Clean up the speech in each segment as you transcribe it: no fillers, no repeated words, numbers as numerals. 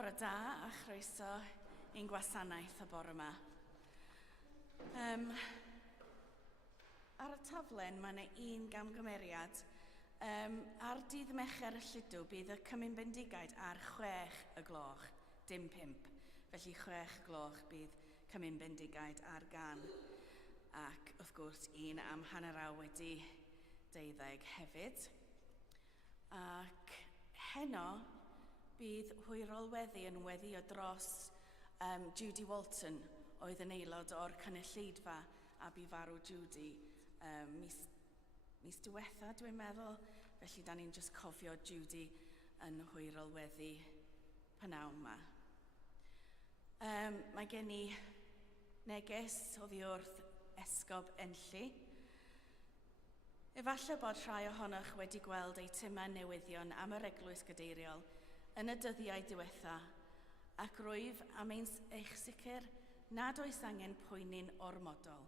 Bore da a chroeso i'n gwasanaeth y bore yma. Ar y taflen mae yna un gamgymeriad. Ar dydd Mercher y Lludw bydd y Cymun Bendigaid ar 6 y gloch, dim 5. Felly 6 y gloch bydd Cymun Bendigaid ar gan. Ac wrth gwrs un am hanner awr wedi 12 hefyd. Ac heno bydd hwyrolweddu yn weddio dros Judy Walton, oedd yn aelod o'r cynulleidfa a bu farw Judy mis diwetha, dwi'n meddwl. Felly, da ni'n just cofio Judy yn hwyrolweddu pnawn yma. Mae gen i neges oddi wrth esgob Enlli. Efallai bod rhai ohonoch wedi gweld eitemau newyddion am yr eglwys gadeiriol yn y dyddiau diwetha, ac rwyf am eich sicr nad oes angen poeni'n ormodol.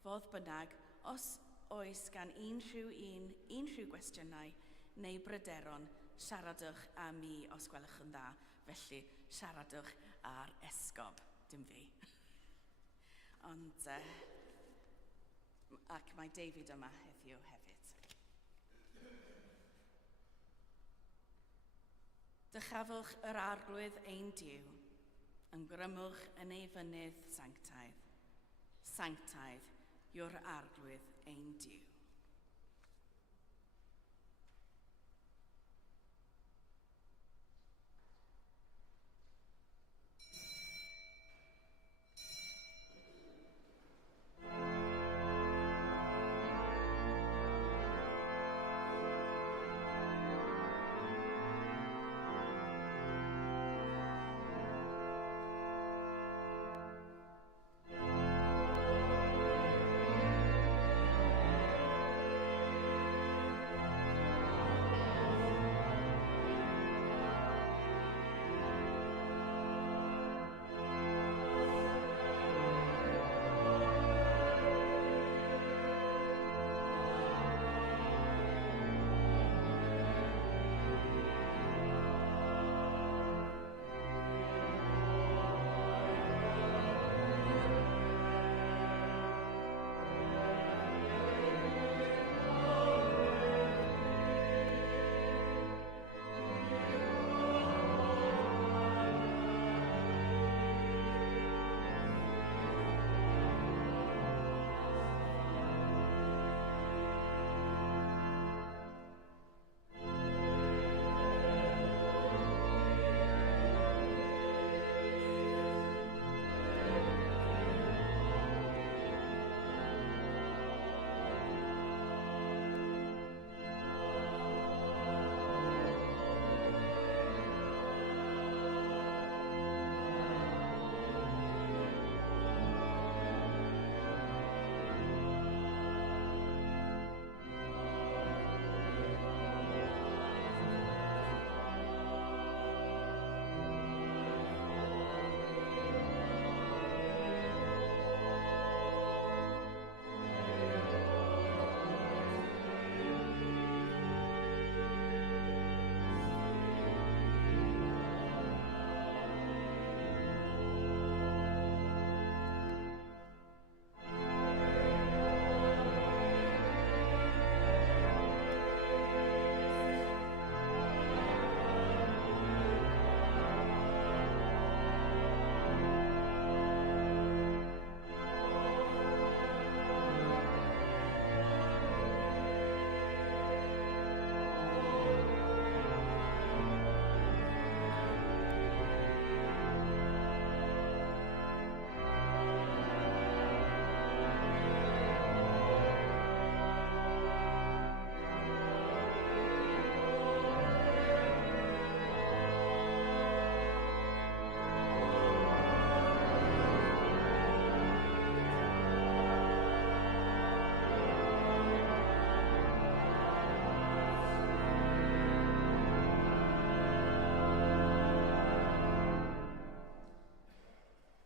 Fodd bynnag, os oes gan unrhyw gwestiynau neu bryderon, siaradwch â mi os gwelwch yn dda. Felly, siaradwch ar esgob, dim fi. Ond, ac mae David yma heddiw hefyd. Dychafwch yr arglwydd ein Duw, yn grymwch yn ei fynydd sanctaidd. Sanctaidd yw'r arglwydd ein Duw.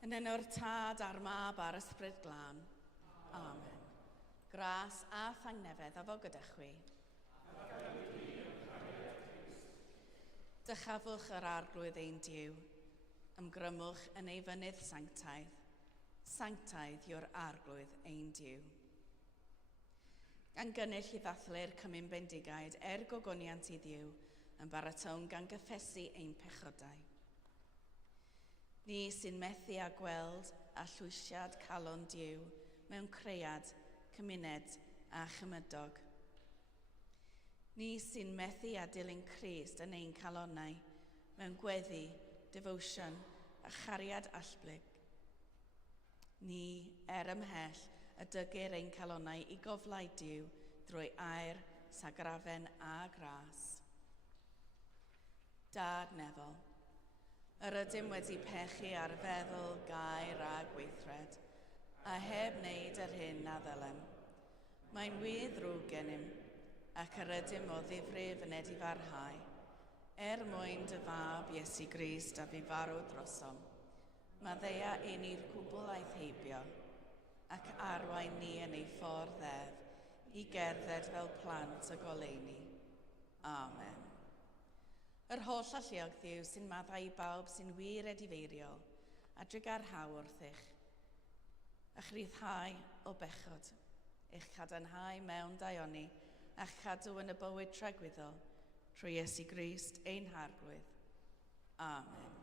Yn enw'r Tad a'r Mab a'r Ysbryd Glân. Amen. Gras a thangnefedd a fo gyda chwi. Dychafwch yr arglwydd ein Duw, Ymgrymwch yn ei fynydd sanctaidd. Sanctaidd yw'r arglwydd ein Duw. Gan gynnull i ddathlu'r Cymun Bendigaid gogoniant i Dduw, yn baratown gan gyffesu ein pechodau. Ni sy'n methu a gweld a llwysiad calon Duw mewn creiad, cymuned a chymydog. Ni sy'n methu a dilyn Crist yn ein calonnau mewn gweddi, devotion a chariad allblyg. Ni, ymhell, y dygir ein calonnau i goflau Duw drwy aer, sagrafen a gras. Dad Nefel, yr ydym wedi pechu ar feddwl, gair a gweithred, a heb wneud yr hyn a ddylem. Mae'n wir ddrwg gennym, ac yr ydym o ddifrif yn edi farhau, mwyn dy fab Iesu Grist a fu farw drosom. Mae ddeia ein i'r cwbl heibio, ac arwain ni yn ei ffordd ef, i gerdded fel plant y goleuni. Amen. Yr holl alluog Dduw sy'n maddau i bawb sy'n wir edifeiriol, a drigar haw wrthych. A chryddhau o bechod, eich cadarnhau mewn daioni, a'ch cadw yn y bywyd tragwyddol, trwy Iesu Grist ein harglwydd. Amen.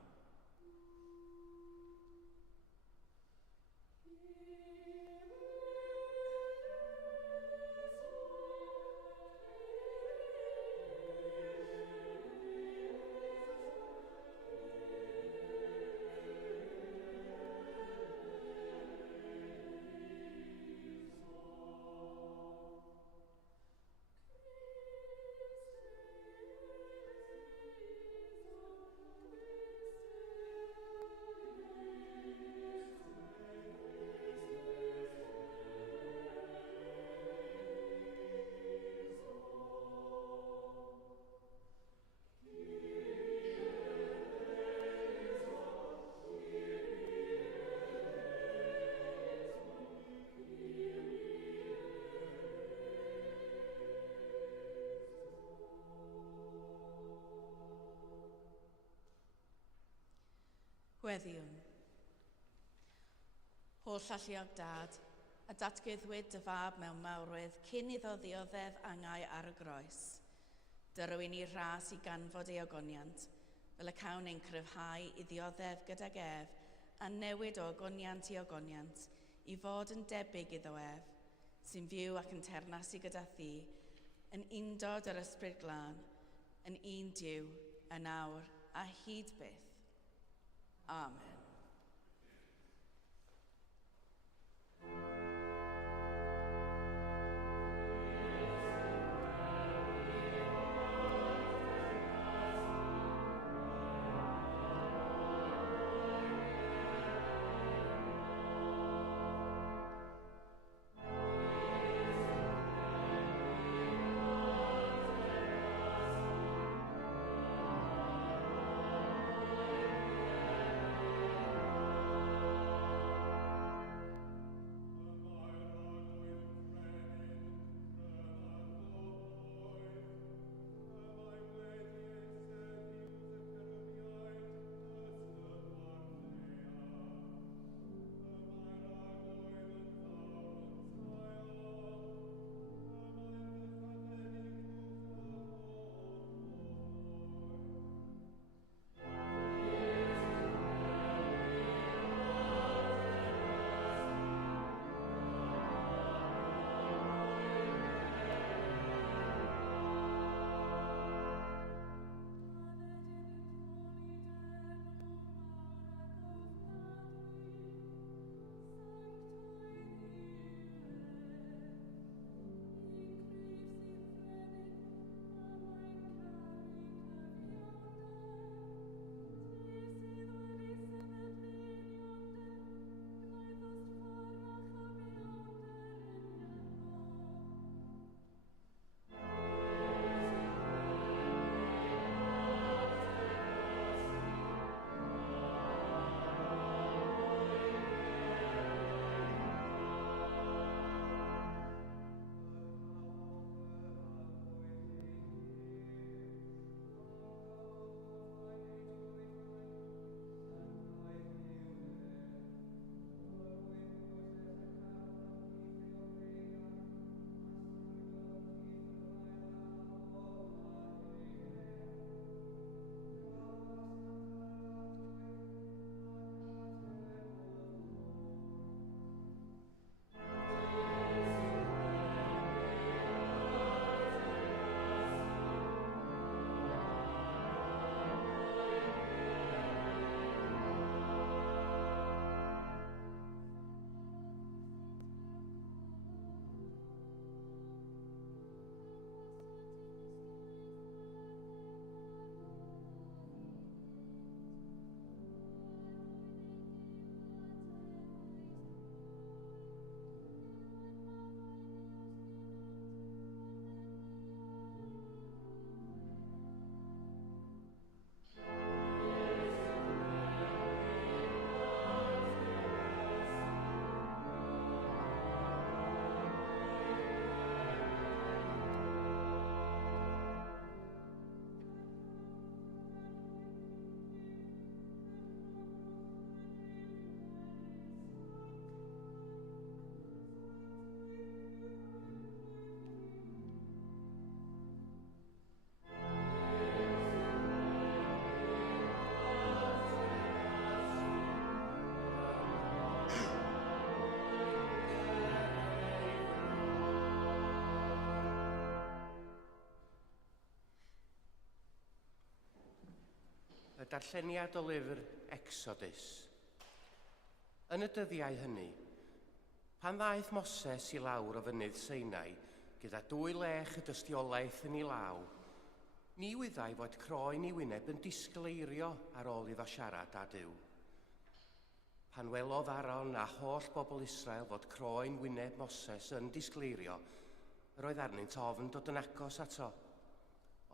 Gweddiwn. Holl alluog Dad, a datgyddwyd dy fab mewn Mawrth cyn iddo ddioddef angau ar y groes. Dyrwyn ni ras i ganfod ei ogoniant, fel y cawn ein cryfhau i ddioddef gydag ef, a newid o ogoniant i ogoniant, i fod yn debyg iddo ef, sy'n fyw ac yn ternasu gyda thi, yn undod yr ysbryd glân, yn un Duw, yn awr a hyd byth. Amen. darlleniad o lyfr Exodus. Yn y dyddiau hynny, pan ddaeth Moses i lawr o fynydd Sinai gyda 2 lech y dystiolaeth yn ei law, ni wyddai fod croen ei wyneb yn disgleirio ar ôl iddo siarad â Duw. Pan welodd Aaron a holl bobl Israel fod croen wyneb Moses yn disgleirio, roedd arnynt ofn dod yn agos ato.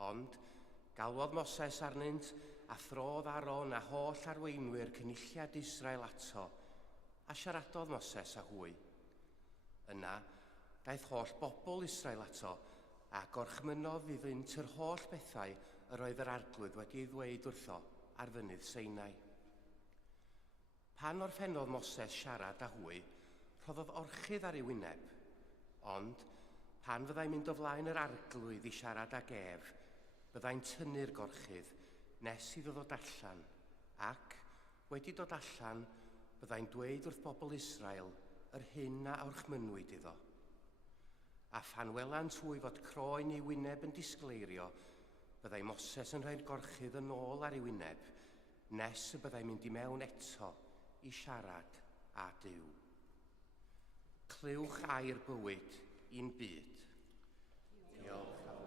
Ond galwodd Moses arnynt a throdd Aaron a holl arweinwyr cynulliad Israel ato, a siaradodd Moses â hwy. Yna, daeth holl bobl Israel ato, a gorchmynodd iddynt yr holl bethau yr oedd yr arglwydd wedi ei ddweud wrtho ar fynydd Sinai. Pan orffennodd Moses siarad â hwy, rhoddodd orchydd ar ei wyneb, ond pan fyddai'n mynd o flaen yr arglwydd i siarad ag ef, byddai'n tynnu'r gorchydd nes iddo ddod allan, ac, wedi dod allan, byddai'n dweud wrth bobl Israel yr hyn a orchmynwyd iddo. A phan welant hwy fod croen ei wyneb yn disgleirio, byddai Moses yn rhoi'r gorchydd yn ôl ar ei wyneb, nes y byddai'n mynd i mewn eto i siarad â Duw. Clywch air bywyd i'n byd. Diolch am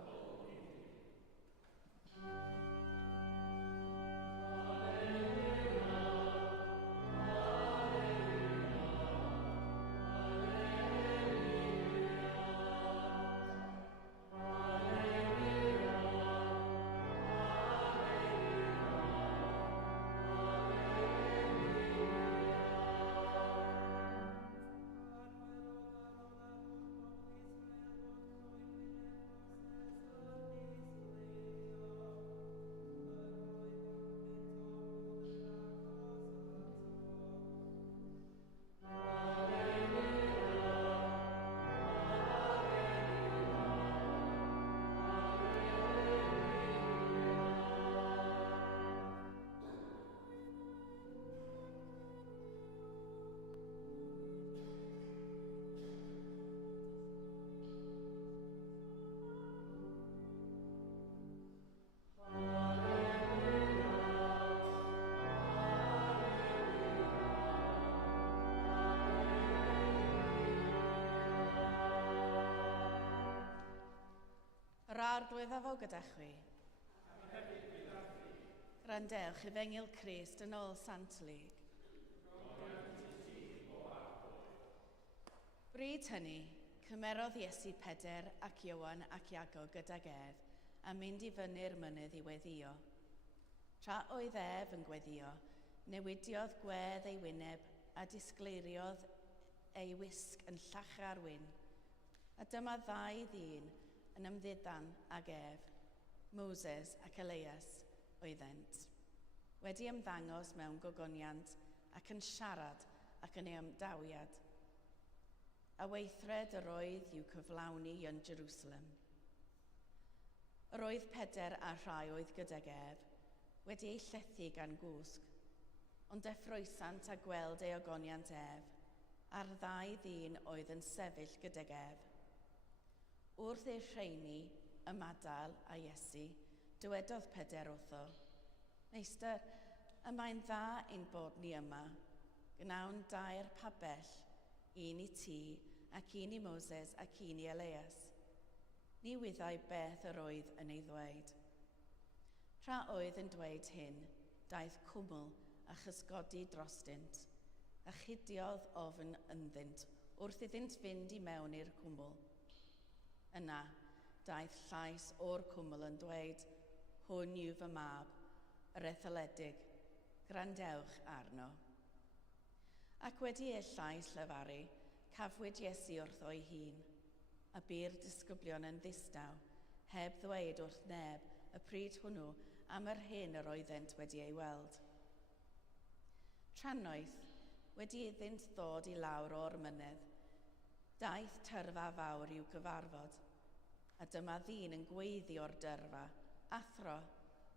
Yr arglwydd a fo gyda chwi. Grandewch i fengil Crist yn ôl Sant Lig. Bryd hynny, cymerodd Iesu Peder ac Ioan ac Iago gydag ef a mynd i fyny'r mynydd i weddio. Tra oedd ef yn gweddio, newidiodd gwedd ei wyneb a disgleiriodd ei wisg yn llach ar wyn. A dyma 2 ddyn yn ymddiddan ag ef, Moses ac Elias oeddent, wedi ymddangos mewn gogoniant ac yn siarad ac yn ei ymdawiad. A weithred yr oedd i'w cyflawni yn Jerusalem. Yr oedd Peder a rhai oedd gydag ef wedi ei llethu gan gwsg, ond effroesant a gweld ei ogoniant ef, a'r 2 ddyn oedd yn sefyll gydag ef. Wrth ei rheini, ymadael a Iesu, dywedodd Peder wrtho, Meistr, y mae'n dda ein bod ni yma, gnawn 2 pabell, un i ti ac un i Moses ac un i Elias. Ni wyddai beth yr oedd yn ei ddweud. Tra oedd yn dweud hyn, daeth cwmwl a chysgodi drostynt, a chudiodd ofn ynddynt wrth iddynt fynd i mewn i'r cwmwl. Yna, daeth llais o'r cwmwl yn dweud, hwn yw fy mab, yr etholedig, grandewch arno. Ac wedi ei llais lefaru, cafwyd Iesu wrtho ei hun, a bu'r disgyblion yn ddistaw, heb ddweud wrth neb y pryd hwnnw am yr hyn yr oeddent wedi ei weld. Trannoeth, wedi iddynt ddod i lawr o'r mynydd, daeth tyrfa fawr i'w gyfarfod, a dyma ddyn yn gweiddi o'r dyrfa, athro,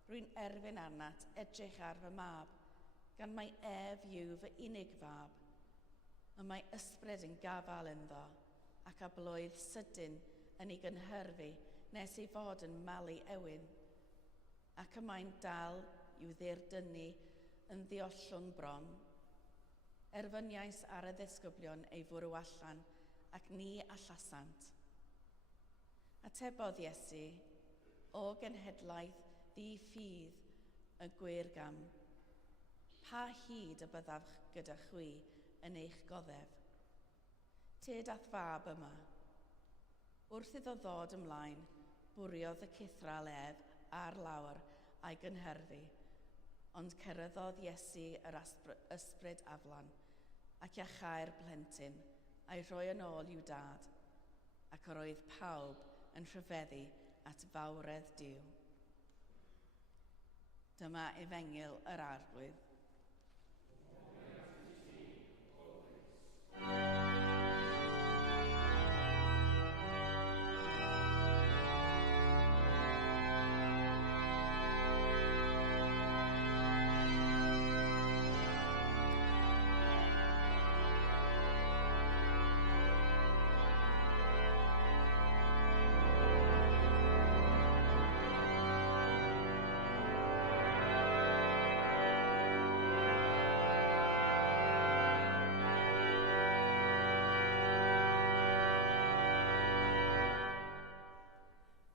rwy'n erfyn arnat edrych ar fy mab, gan mai ef yw fy unig fab. A mae ysbryd yn gafal ynddo, ac a blwydd sydyn yn ei gynhyrfu nes ei fod yn malu ewyn, ac y mae'n dal i'w ddirdynnu yn ddiоllwng bron. Erfyniais ar y ddisgyblion ei fwrw allan ac ni allasant. Atebodd Iesu, o genhedlaeth ddi-ffydd y gwirgam, pa hyd y byddaf gyda chwi yn eich goddef? Te dath fab yma. Wrth iddo ddod ymlaen, bwriodd y cithral ef ar lawr a'i gynhyrfu, ond cyrraeddodd Iesu yr ysbryd aflan ac iachau'r plentyn a'i rhoi yn ôl i'w dad, ac yr oedd pawb yn rhyfeddu at fawredd Duw. Dyma efengyl yr arglwydd.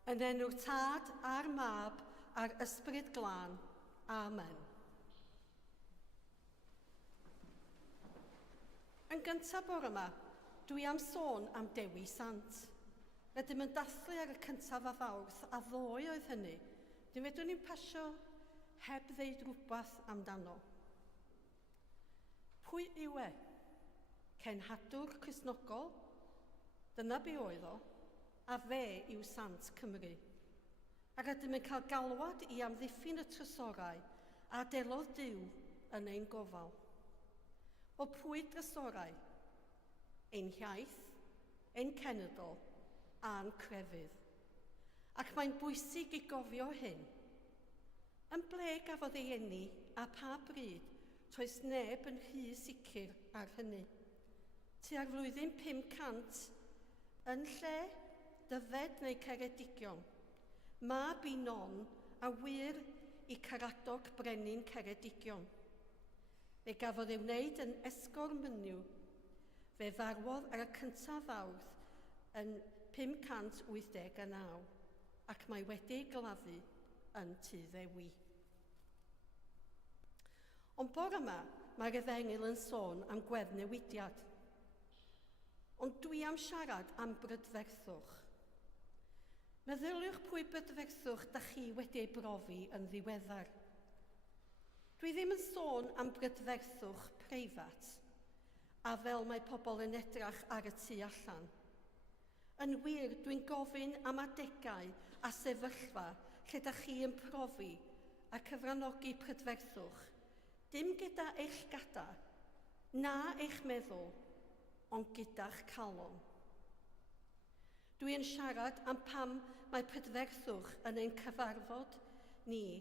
Yn enw'r Tad a'r Mab a'r Ysbryd Glân. Amen. Yn gyntaf bore yma, dwi am sôn am Dewi Sant. Rydym yn dathlu ar y cyntaf a Fawrth, a ddoe oedd hynny. Dim fedrwn ni'n pasio heb ddeud rhywbeth amdano. Pwy yw e? Cenhadwr Cristnogol? Dyna be oedd o. A fe yw Sant Cymru. A rydym yn cael galwad i amddiffyn y trysorau a adelodd Duw yn ein gofal. O pwy trysorau? Ein hiaith, ein cenedl a'n crefydd. Ac mae'n bwysig i gofio hyn. Yn ble gafodd ei eni a pa bryd, troes neb yn rhy sicr ar hynny. Tua'r flwyddyn 500, yn lle Dyfed neu Ceredigion, mab i non a wir i Caradog Brenin Ceredigion. Fe gafodd ei wneud yn esgormyniw. Fe farwodd ar y cyntaf Fawrth yn 589 ac mae wedi'i gladdu yn Tŷ Ddewi. Ond bore yma, mae'r efengyl yn sôn am gweddnewidiad. Ond dwi am siarad am brydferthwch. Meddyliwch pwy brydferthwch da chi wedi ei brofi yn ddiweddar. Dwi ddim yn sôn am brydferthwch preifat, a fel mae pobl yn edrach ar y tu allan. Yn wir, dwi'n gofyn am adegau a sefyllfa lle da chi yn profi a cyfrannogi prydferthwch, dim gyda eich gada, na eich meddwl, ond gyda'ch calon. Dwi yn siarad am pam mae prydferthwch yn ein cyfarfod ni,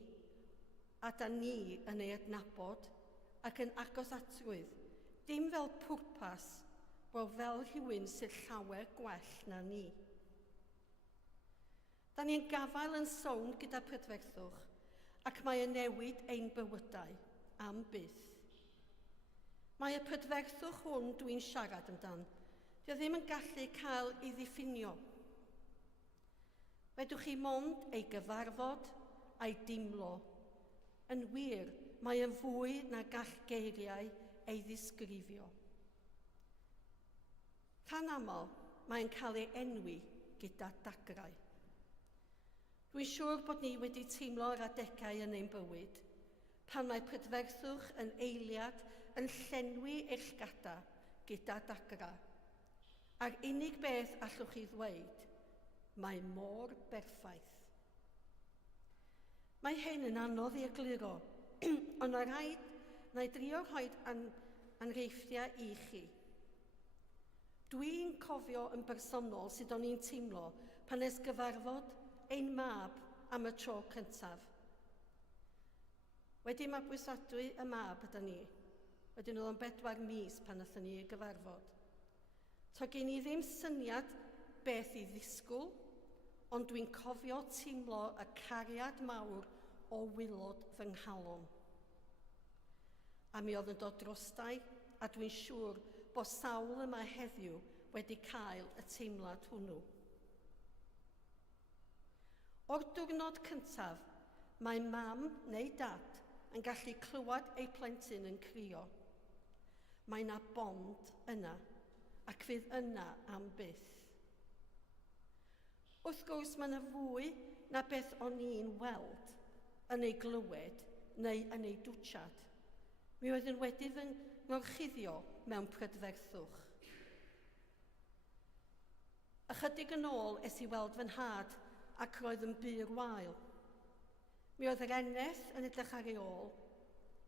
a da ni yn ei adnabod ac yn agos atwydd, dim fel pwrpas, bo fel rhywun sydd llawer gwell na ni. Da ni'n gafael yn sôn gyda prydferthwch, ac mae yn newid ein bywydau am byth. Mae y prydferthwch hwn dwi'n siarad amdan, dio ddim yn gallu cael ei ddiffinio. Fedwch chi mond ei gyfarfod a'i dimlo. Yn wir, mae yn fwy na gall geiriau ei ddisgrifio. Rhan aml, mae'n cael ei enwi gyda dagrau. Dwi'n siŵr bod ni wedi teimlo ar adegau yn ein bywyd, pan mae prydferthwch yn eiliad yn llenwi eich gada gyda dagra. A'r unig beth allwch chi ddweud, mae mor berffaith. Mae hyn yn anodd i egluro, ond o rhaid na i drio rhoi anreifftiau i chi. Dwi'n cofio yn bersonol sut o'n i'n teimlo pan es gyfarfod ein mab am y tro cyntaf. Wedi mabwysadwy y mab yda ni. Wedyn oedd o'n 4 mis pan athyn ni i gyfarfod. To gen i ddim syniad beth i ddisgwyl, ond dwi'n cofio teimlo y cariad mawr o wylod fy nghalon. A mi oedd yn dod drostau, a dwi'n siŵr bod sawl yma heddiw wedi cael y teimlad hwnnw. O'r diwrnod cyntaf, mae mam neu dad yn gallu clywed ei plentyn yn crio. Mae yna bond yna, ac fydd yna am byth. Wrth gwrs, mae yna fwy na beth o'n i'n weld, yn ei glywed neu yn ei dwtsiad. Mi oedd yn wedi fy ngorchuddio mewn prydferthwch. Ychydig yn ôl es i weld fy nhad ac roedd yn byr wael. Mi oedd yr eneth yn edrych ar ei ôl,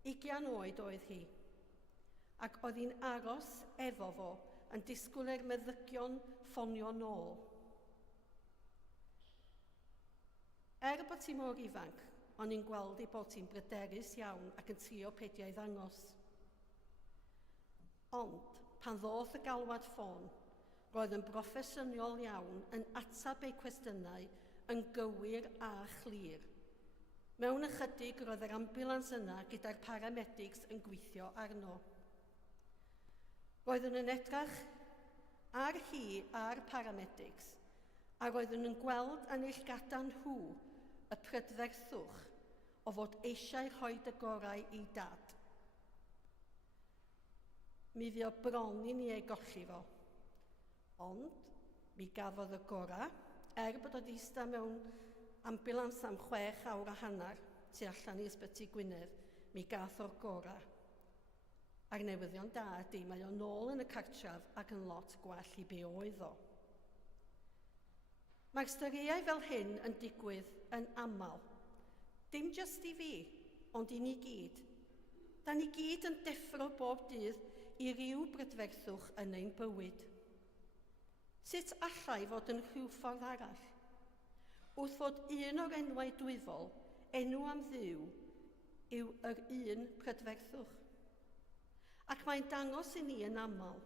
20 oed oedd hi, ac oedd hi'n aros efo fo yn disgwyl i'r meddygion ffonio nôl. Bod ti mor ifanc, o'n i'n gweld ei bod hi'n bryderus iawn ac yn trio peidio ei ddangos. Ond, pan ddoth y galwad ffôn, roedd yn broffesiynol iawn yn atab ei cwestiynau yn gywir a chlir. Mewn ychydig roedd yr ambulans yna gyda'r paramedics yn gweithio arno. Roedden yn edrych ar hi a'r paramedics, a roedden yn gweld yn eich gadan nhw y prydferthwch o fod eisiau rhoi y gorau i dad. Mi fu o bron i ni ei golli fo, ond mi gafodd y gorau, bod oedd eistedd mewn ambulans am 6 awr a hanner tu allan i ysbyty Gwynedd, mi gath o'r gorau. A'r newyddion da ydy, mae o nôl yn y cartref ac yn lot gwell i be oedd o. Mae'r storiau fel hyn yn digwydd yn aml. Dim jyst i fi, ond i ni gyd. Da ni gyd yn deffro bob dydd i ryw brydferthwch yn ein bywyd. Sut allai fod yn rhyw ffordd arall? Wrth fod un o'r enwau dwyfol, enw am Dduw, yw yr un prydferthwch. Ac mae'n dangos i ni yn aml.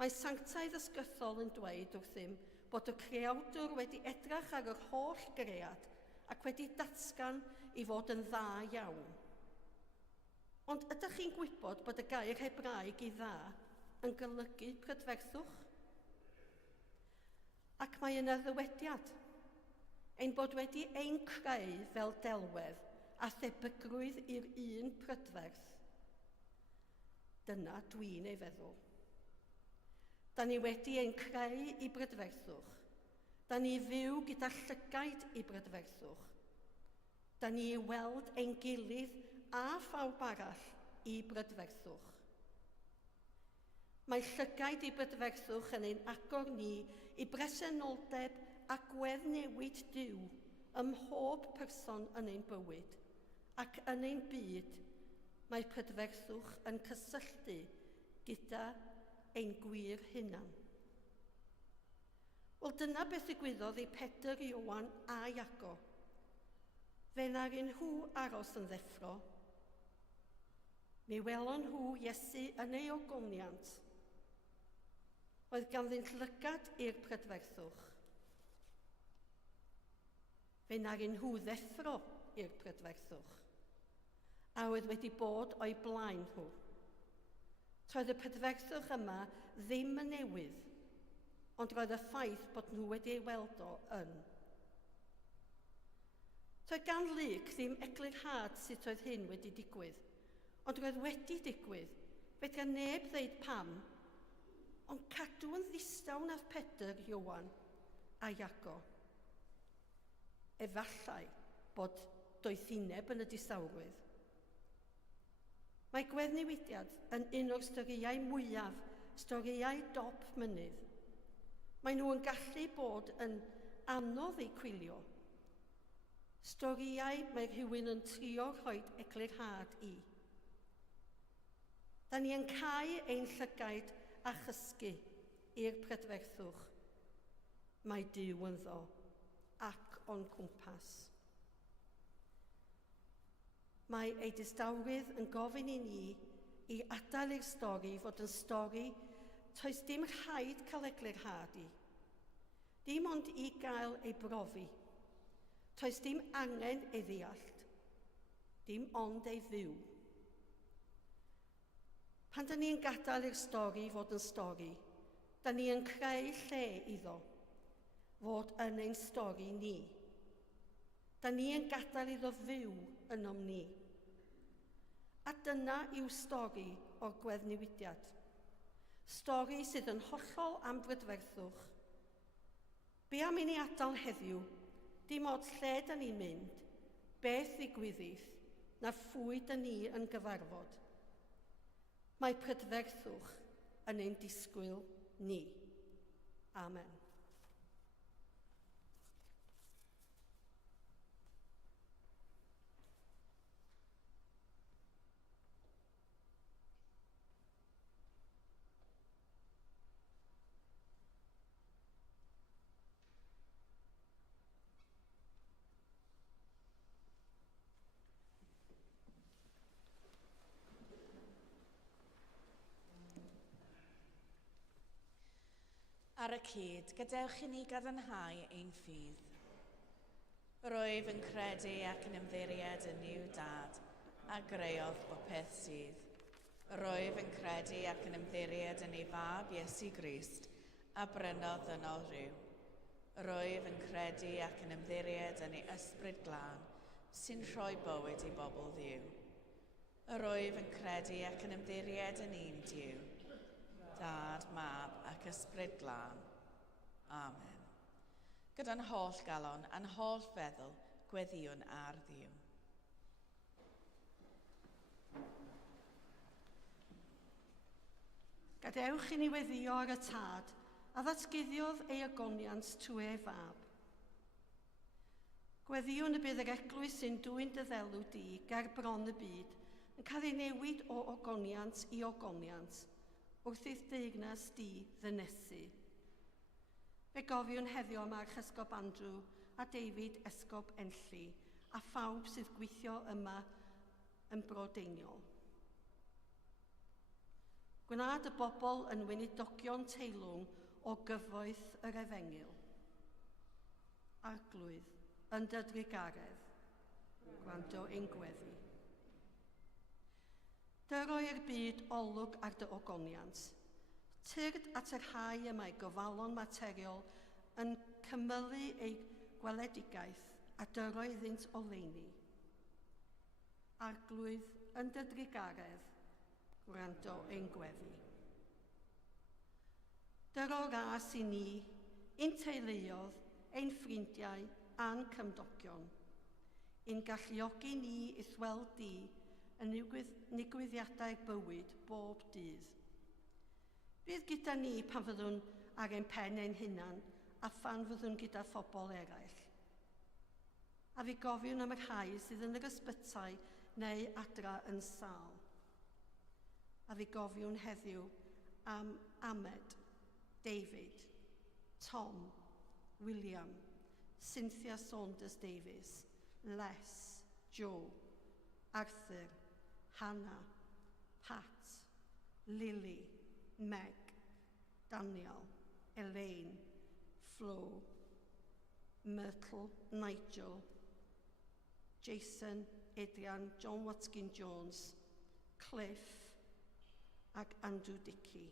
Mae sanctaidd ysgythol yn dweud wrthym bod y creawdwr wedi edrych ar yr holl gread ac wedi datgan i fod yn dda iawn. Ond ydych chi'n gwybod bod y gair Hebraeg i dda yn golygu prydferthwch? Ac mae yna ddywediad, ein bod wedi ein creu fel delwedd a thebygrwydd i'r un prydferth. Dyna dwi'n ei feddwl. Da ni wedi ein creu i brydferthwch. Da ni fyw gyda llygaid i brydferthwch. Da ni weld ein gilydd a phawb arall i brydferthwch. Mae llygaid i brydferthwch yn ein agor ni i bresenoldeb a gweddnewid Duw ym mhob person yn ein bywyd, ac yn ein byd mae prydferthwch yn cysylltu gyda ein gwir hunan. Wel, dyna beth ddigwyddodd i Pedr, Ioan a Iago. Fe narin nhw aros yn ddeffro. Mi welon nhw Iesu yn ei ogoniant. Oedd ganddynt lygad i'r prydferthwch. Fe narin nhw ddeffro i'r prydferthwch. A oedd wedi bod o'i blaen nhw. Roedd y prydferthwch yma ddim yn newydd, ond roedd y ffaith bod nhw wedi ei weld o yn. Roedd gan Luc ddim eglurhad sut oedd hyn wedi digwydd, ond roedd wedi digwydd, fedra neb ddeud pam, ond cadw yn ddistaw nath Pedr, Ioan a Iago. Efallai bod doethineb yn y distawrwydd. Mae gweddnewidiad yn un o'r storiau mwyaf, storiau dop mynydd. Mae nhw yn gallu bod yn anodd eu gwylio. Storiau mae rhywun yn trio rhoi eglurhad i. Da ni yn cau ein llygaid a chysgu i'r prydferthwch. Mae Duw yn ddo ac o'n cwmpas. Mae ei distawrydd yn gofyn i ni i adael i'r stori fod yn stori toes dim rhaid cael eglurhad i. Dim ond i gael ei brofi. Toes dim angen ei ddeallt, dim ond ei fyw. Pan da ni'n gadael i'r stori fod yn stori, da ni'n creu lle iddo fod yn ein stori ni. Da ni'n gadael iddo fyw ynom ni. A dyna yw stori o'r gweddnewidiad. Stori sydd yn hollol am brydferthwch. Be am i ni adael heddiw, dim ond lle da ni'n mynd, beth ddigwyddydd, na phwy da ni yn gyfarfod. Mae prydferthwch yn ein disgwyl ni. Amen. Ar y cyd, gadewch i ni gadarnhau ein ffydd. Rwyf yn credu ac yn ymddiried yn yw dad, a greodd bopeth sydd. Rwyf yn credu ac yn ymddiried yn ei fab Iesu Grist, a brynodd yn ôl rhyw. Rwyf yn credu ac yn ymddiried yn ei ysbryd glân, sy'n rhoi bywyd i bobl ddiw. Rwyf yn credu ac yn ymddiried yn un Duw, Dad, Mab ac ysbryd glân. Amen. Gyda'n holl galon a'n holl feddwl, gweddiwn ar Dduw. Gadewch i ni weddio ar y tad, a ddatguddiodd ei agoniant trwy ei fab. Gweddiwn y bydd yr eglwys sy'n dwyn dy ddelw di ger bron y byd yn cael ei newid o ogoniant i ogoniant, wrth i'r deugnas di ddynesu. Fe gofiwn heddiw am Archesgob Andrew a David Esgob Enlli a phawb sydd gweithio yma yn brodeiniol. Gwnaed y bobl yn weinidogion teilwng o gyfoeth yr Efengil. Arglwydd yn dy drigaredd, gwrando ein gweddi. Dyroi i'r byd olwg ar dy ogoniant. Tyrd at yr rhai yma ei gofalon materiol yn cymylu ei gweledigaeth a dyroi iddynt oleuni. Arglwydd yn dy drigaredd, gwrando ein gweddi. Dyro ras i ni, ein teuluodd, ein ffrindiau a'n cymdogion, ein galluogi ni i ddweld di yn nigwyddiadau bywyd bob dydd. Bydd gyda ni pan fyddwn ar ein pen ein hunan a phan fyddwn gyda phobl eraill. A fi gofiwn am y rhai sydd yn yr ysbytai neu adra yn sâl. A fi gofiwn heddiw am Ahmed, David, Tom, William, Cynthia Saunders Davies, Les, Joe, Arthur, Hannah, Pat, Lily, Meg, Daniel, Elaine, Flo, Myrtle, Nigel, Jason, Adrian, John Watkin-Jones, Cliff, ac Andrew Dickey.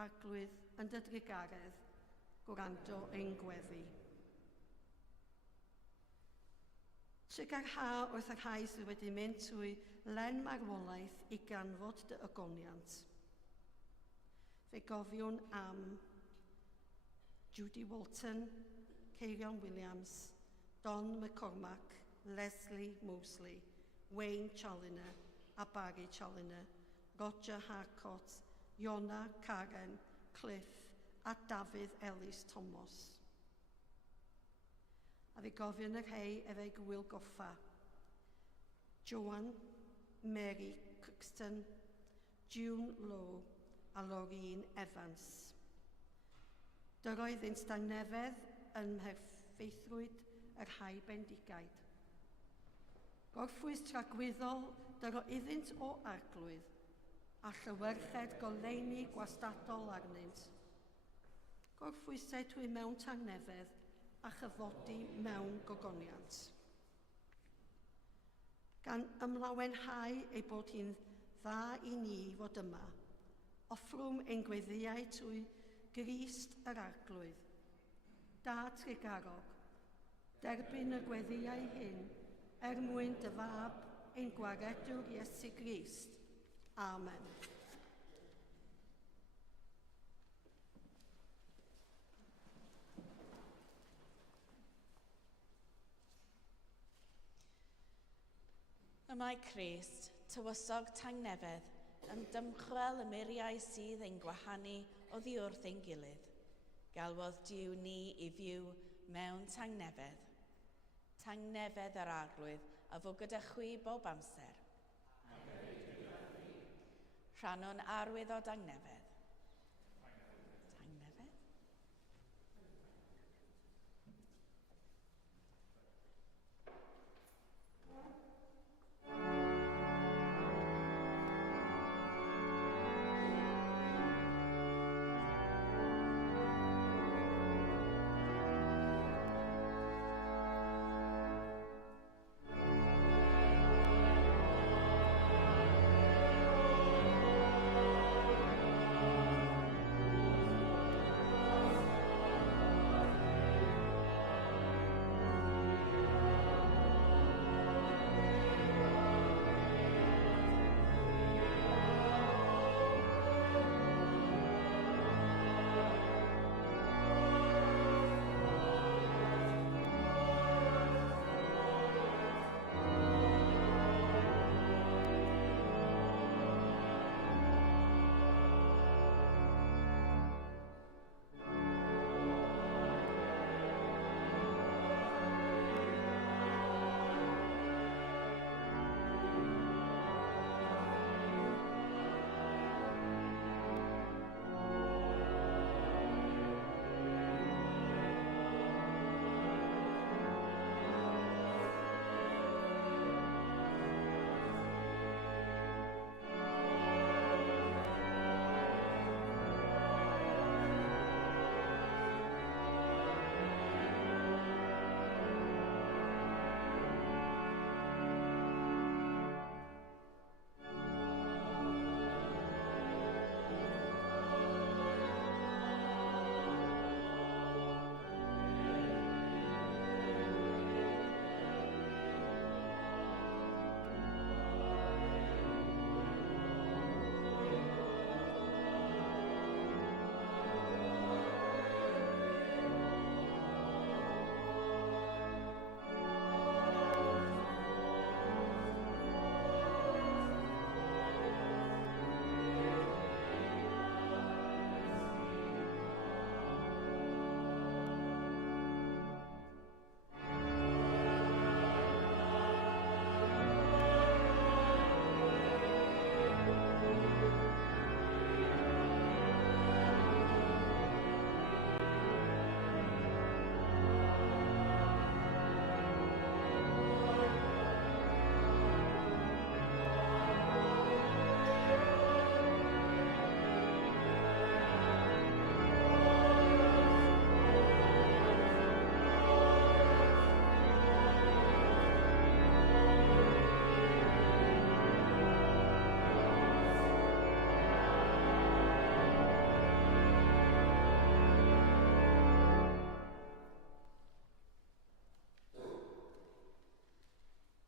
Arglwydd yn dy drigaredd, gwrando ein gweddi. Trigar ha wrth y rhai sydd wedi mynd trwy len marwolaeth i ganfod dy ogoniant. Fe gofiwn am Judy Walton, Ceirion Williams, Don McCormack, Leslie Mosley, Wayne Challoner a Barry Challoner, Roger Harcourt, Iona Karen, Cliff a Dafydd Ellis Thomas. A fi gofion y rhai efo'i gwyl goffa. Joan, Mary Crookston, June Lowe a Loreen Evans. Dyroedd ein stanefedd yn mherffeithrwyd yr rhai bendigaid. Gorffwys tragwyddol dyro iddynt o arglwydd a llywyrched goleuni gwastadol arnynt. Gorffwysau trwy mewn tangnefedd a chyfodi mewn gogoniant. Gan ymlawenhau ei bod hi'n dda i ni fod yma, offrwm ein gweddiau trwy Grist yr Arglwydd. Dad Tregarog, derbyn y gweddiau hyn mwyn dy fab ein gwaredwr Iesu Grist. Amen. Y mae Crist, tywysog tangnefedd, yn dymchwel y muriau sydd ein gwahanu oddi wrth ein gilydd. Galwodd Duw ni i fyw mewn tangnefedd. Tangnefedd yr Arglwydd a fo gyda chwi bob amser. Rhannwn arwydd o tangnefedd. Tangnefedd?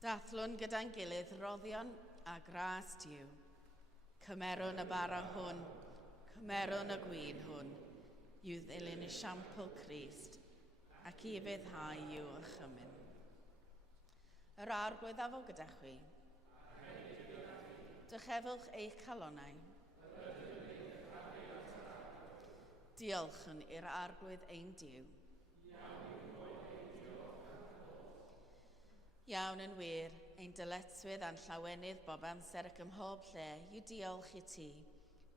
Dathlwn gyda'n gilydd roddion a gras Duw. Cymerwn y bara hwn, cymerwn y gwyn hwn, yw ddilyn y siampl Crist, ac i fyddhau yw ychymyn. Yr Arglwydd a fo gyda chwi. Dychefwch eich calonau. Diolch i'r Arglwydd ein Duw. Iawn yn wir, ein dyletswydd a'n llawenydd bob amser ac ym mhob lle yw diolch i ti,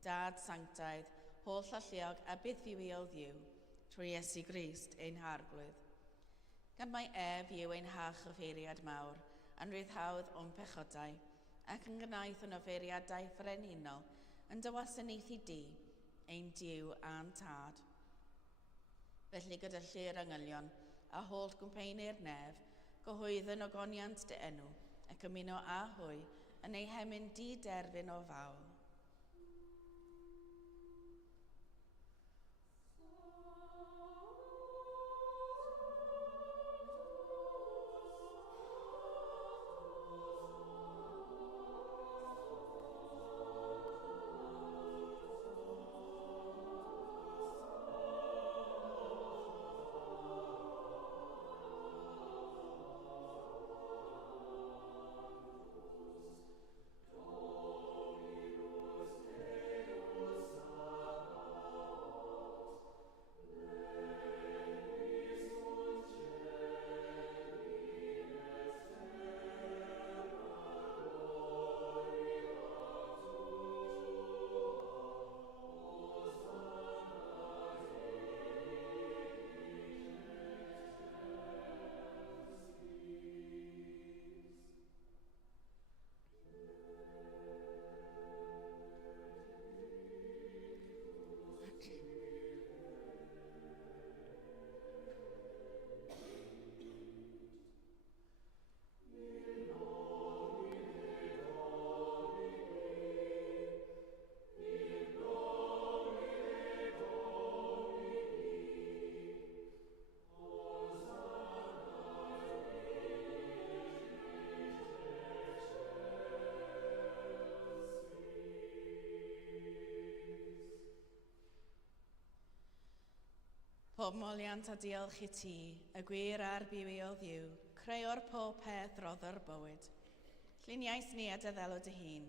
Dad Sanctaidd, holl alluog a buddiwiol ddiw, trwy Iesu Grist ein Arglwydd. Gan mae yw ein hyffeiriad mawr, yn ryddhawdd o'n pechodau, ac yn gnaeth o'n ofeiriadau frenhinol, yn dywasanaethu di, ein Duw a'n Tad. Felly gyda llu'r angylion, a holl gwmpain i'r nef, gyhoedden ogoniant dy enw, ac ymuno a hwy, yn ei hemyn di-derfyn o fawl. Pob moliant a diolch i ti, y gwir a'r biwi o ddiw, creuo'r pob peth roddo'r bywyd. Lluniais ni a dy ddelo dy hun,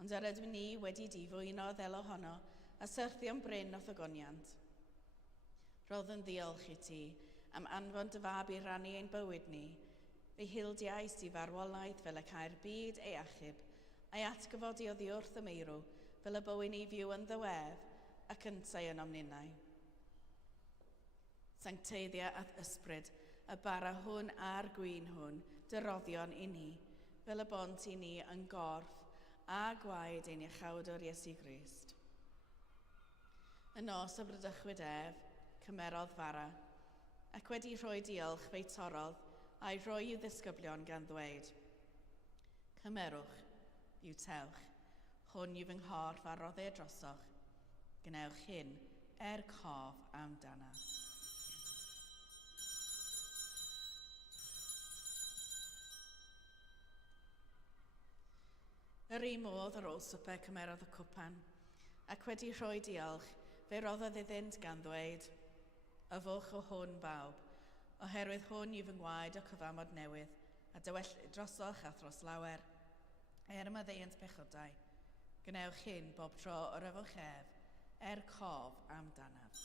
ond yr ydw ni wedi difwyno ddelo honno a syrthio'n bryn o thogoniant. Roedd yn ddiolch i ti am anfon dy fab i rannu ein bywyd ni, fe hildiais di farwolaeth fel y cael byd ei achub, a'i atgyfodi oddi wrth y meirw fel y bywyd ni fyw yn ddywedd ac yn sei yn omninnau. Sancteiddia a ysbryd, y bara hwn a'r gwyn hwn, dyroddion i ni, fel y bont i ni yn gorff a gwaed ein iachawdwr Iesu Grist. Yn nos y brydychwyd ef, cymerodd fara, ac wedi rhoi diolch fe'i torodd a'i rhoi i'w ddisgyblion gan ddweud, cymerwch, yw tewch, hwn yw fy nghorff a roddau drosoch, gnewch hyn cof amdana. Yr un modd ar ôl swper cymerodd y cwpan, ac wedi rhoi diolch, fe roddodd iddynt gan ddweud, yfwch o hwn bawb, oherwydd hwn yw fy ngwaed o cyfamod newydd, a dywell drosoch a thros lawer, maddeuant pechodau. Gnewch hyn bob tro o'r yfwch ef, cof amdanaf.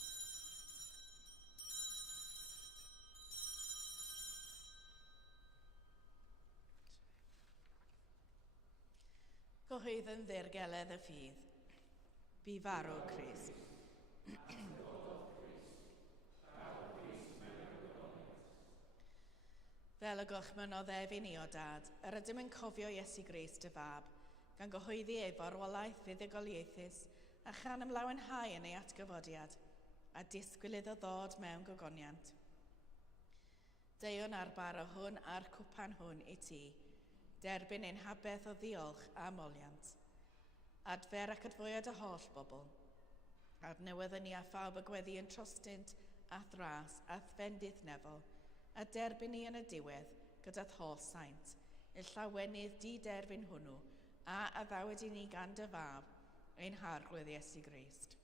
Gyhoedden ddirgeledd y ffydd. Bu farw Crist. Fel y gochmynodd ef i ni o dad, yr ydym yn cofio Iesu Grist y fab, gan gyhoeddi ei farwolaeth fuddugoliaethus a chan ymlawenhau yn ei atgyfodiad, a disgwyl iddo ddod mewn gogoniant. Deion ar bara hwn a'r cwpan hwn i ti, derbyn ein habeth o ddiolch a moliant. Adfer ac adfwyad y holl bobl. Adnewyddon ni a phawb y gweddi yn trostynt a thras a thfendith nefol, a derbyn ni yn y diwedd gyda'r holl saint, i'r llawenydd di-derbyn hwnnw, a addawyd i ni gan dy fab, ein harglwydd Iesu Grist.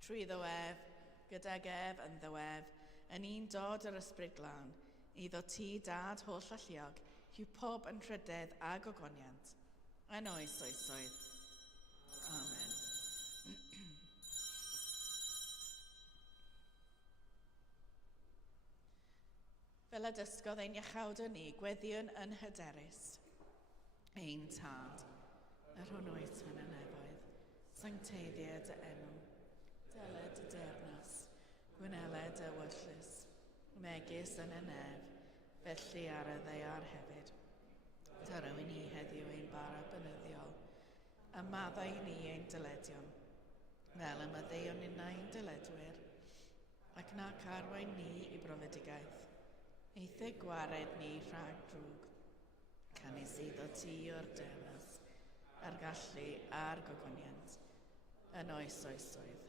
Trwy ddywef, gydag ef yn ddywef, yn un dod yr ysbryd glân, iddo ti dad holl alluog, yw pob yn rhydedd a gogoniant, yn oes oesoedd. Amen. Fel y dysgodd ein iachawdwr ni, gweddiwn yn hyderus. Ein tad, yr hwn oes yn y nefoedd, sancteiddia dy enw, dyled y dernas, gwyneled y wyllus, megis yn y nef, felly ar y ddeiar hefyd. Dyro i ni heddiw ein bara bynyddiol, a maddau ni ein dyledion, fel y maddeuon unna ein dyledwyr, ac na carwain ni I brofedigaeth. Eithau gwared ni rhag drwg. Canis iddo ti o'r demas, a'r gallu a'r gogoniant, yn oes oesoedd.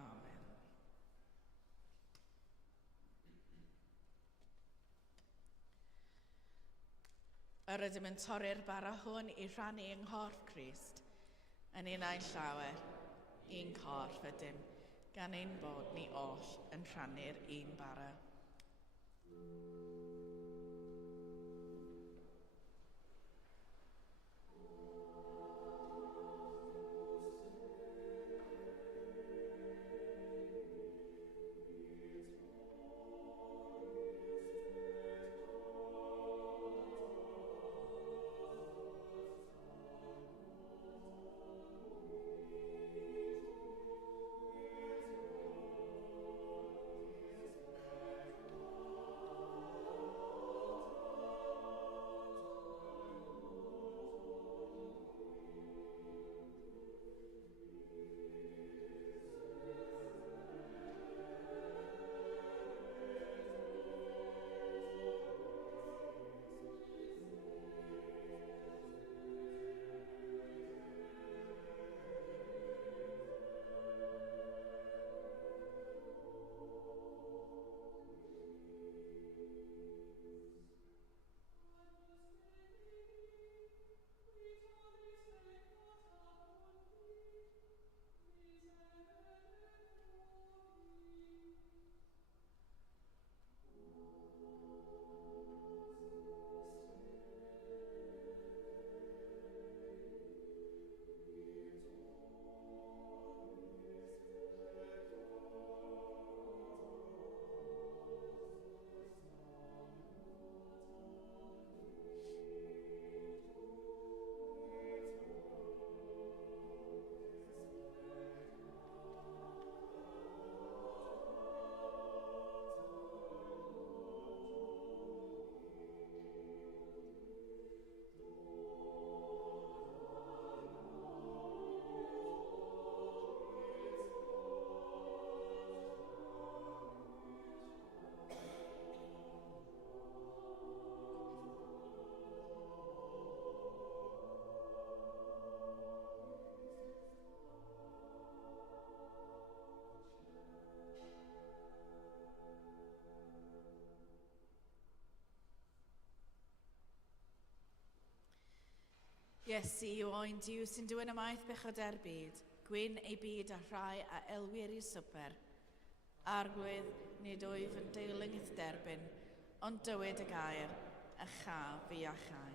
Amen. Yr ydym yn torri'r bara hwn I rhannu yng nghorff Crist, yn un ein llawer, un corff ydym, gan ein bod ni oll yn rhannu'r un bara. Iesu yw oen Diw sy'n dwyn ymaith bechod er byd, gwyn ei byd a rhai a elwir I swper. Argwydd nid wyf yn deilwng i'th derbyn, ond dywyd y gair, a chaf fi a chau.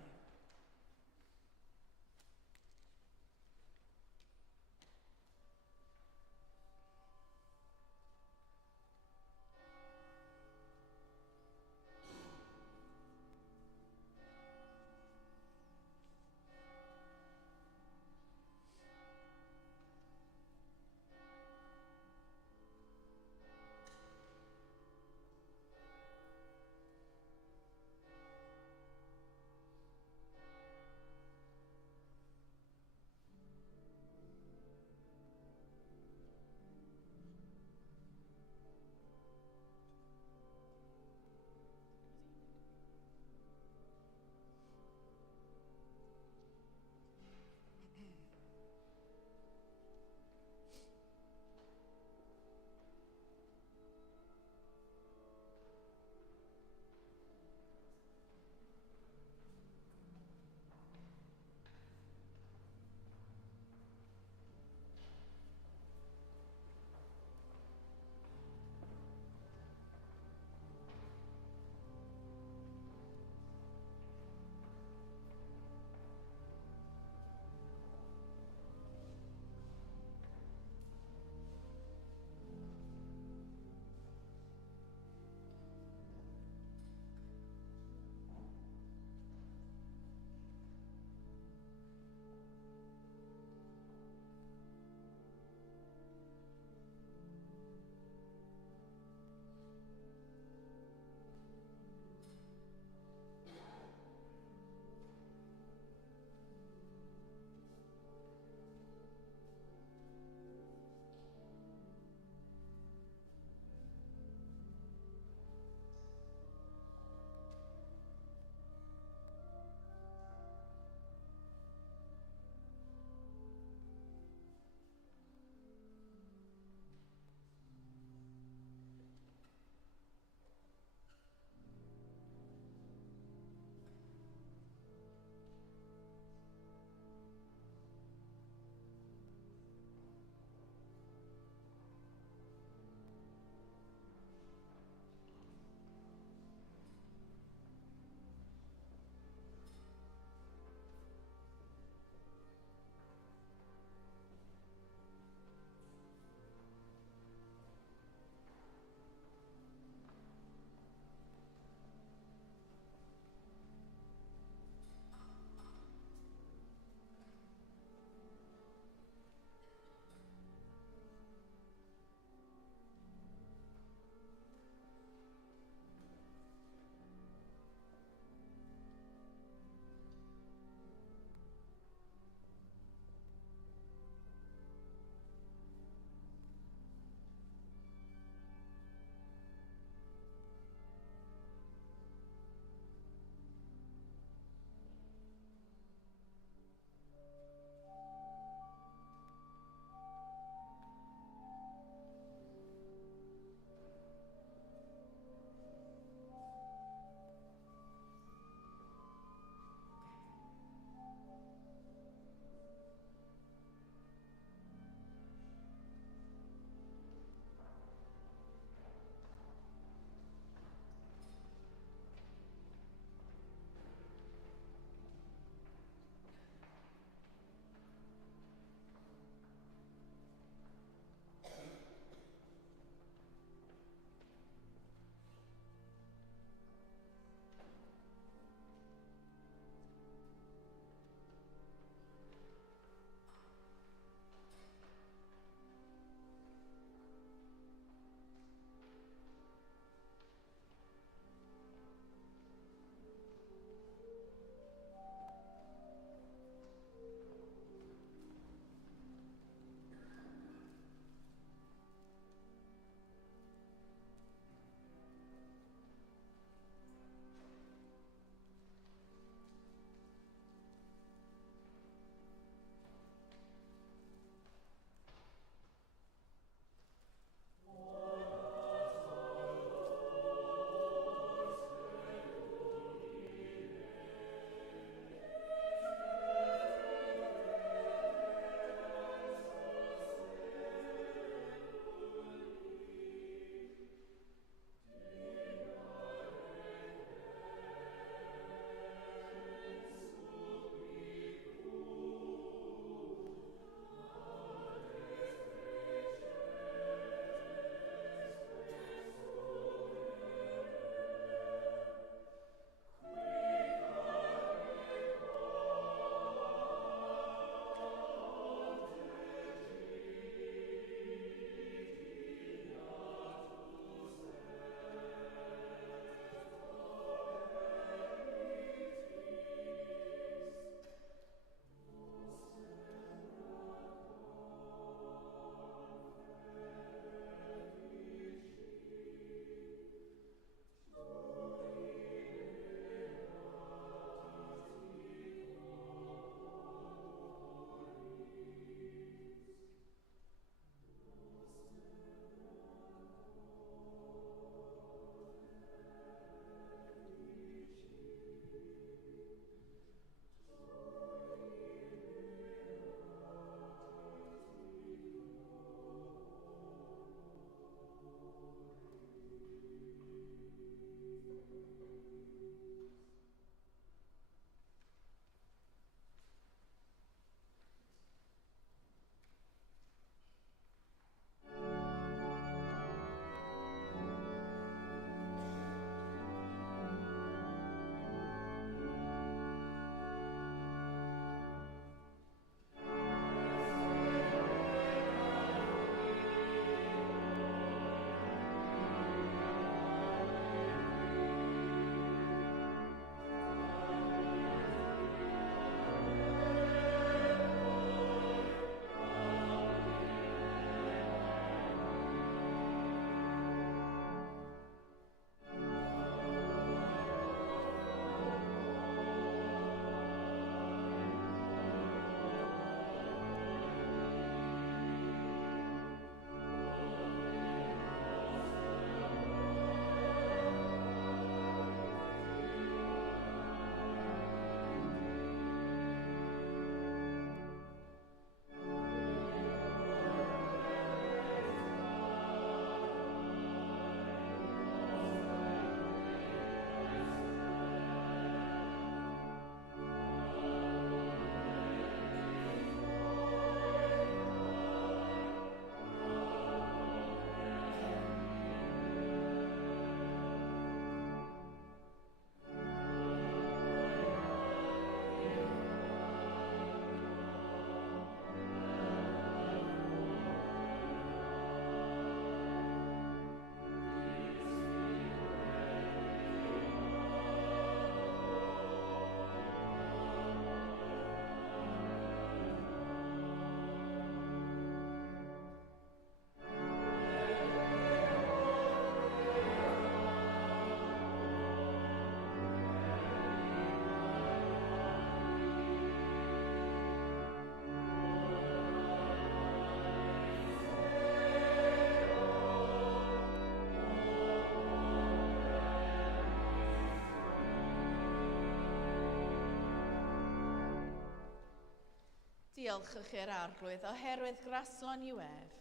Diolchwch i'r arglwydd oherwydd graslon yw ef.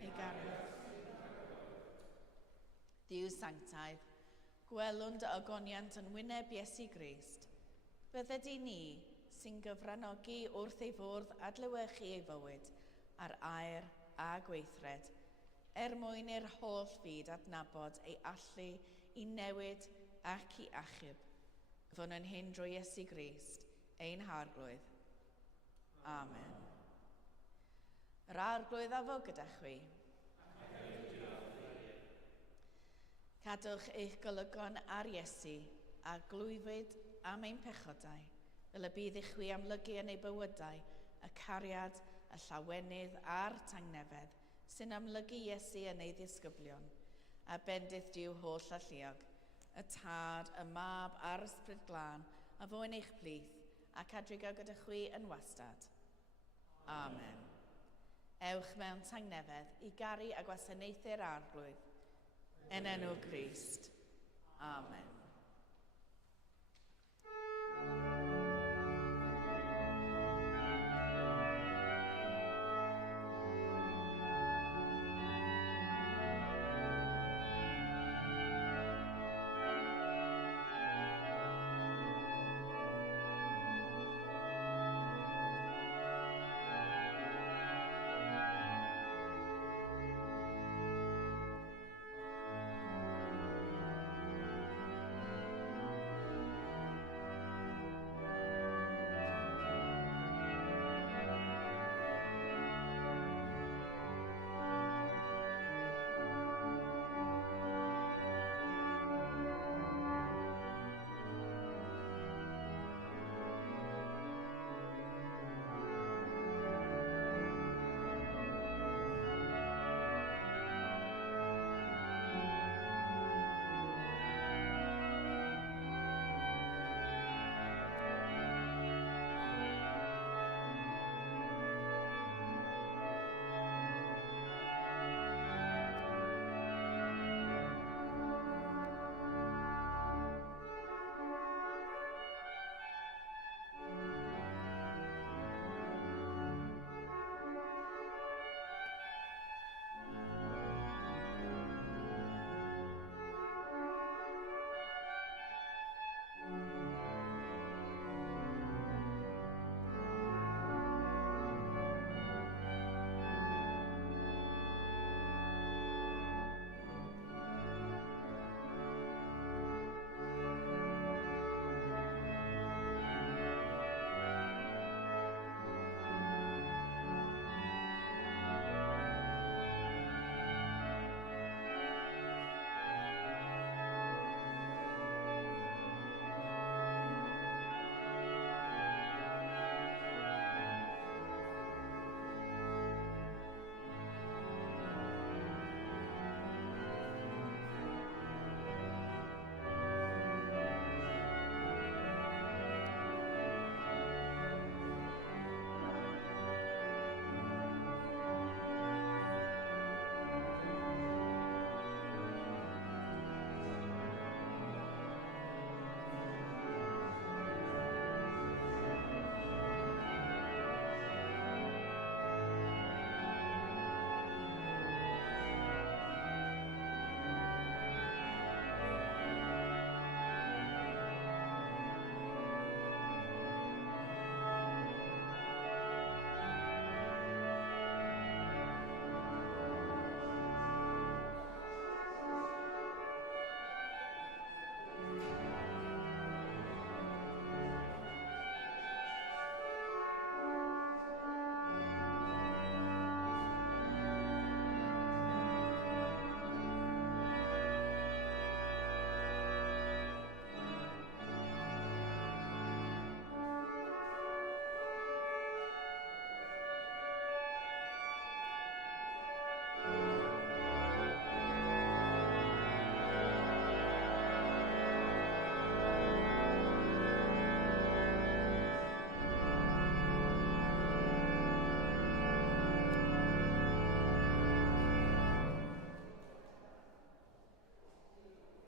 Ei gareth. Dduw sanctaidd, gwelwn dy ogoniant yn wyneb Iesu Grist. Bydde di ni sy'n gyfranogi wrth ei fwrdd adlewyrchu ei fywyd ar aer a gweithred, mwyn i'r holl fyd adnabod ei allu i newid ac i achub, fo'n yn hyn drwy Iesu Grist, ein harglwydd. Amen. Yr arglwydd afo gyda chwi. Cadwch eich golygon ar Iesu a glwyfyd am ein pechodau, fel y bydd i chwi amlygu yn ei bywydau y cariad, y llawenydd a'r tangnefedd sy'n amlygu Iesu yn ei ddisgyblion, a bendith Duw holl alluog, y tad, y mab a'r ysbryd glân, a fo yn eich plith, ac adrigo gyda chwi yn wastad. Amen. Ewch mewn tangnefedd i garu a gwasanaethu'r arglwydd, yn enw Grist. Amen.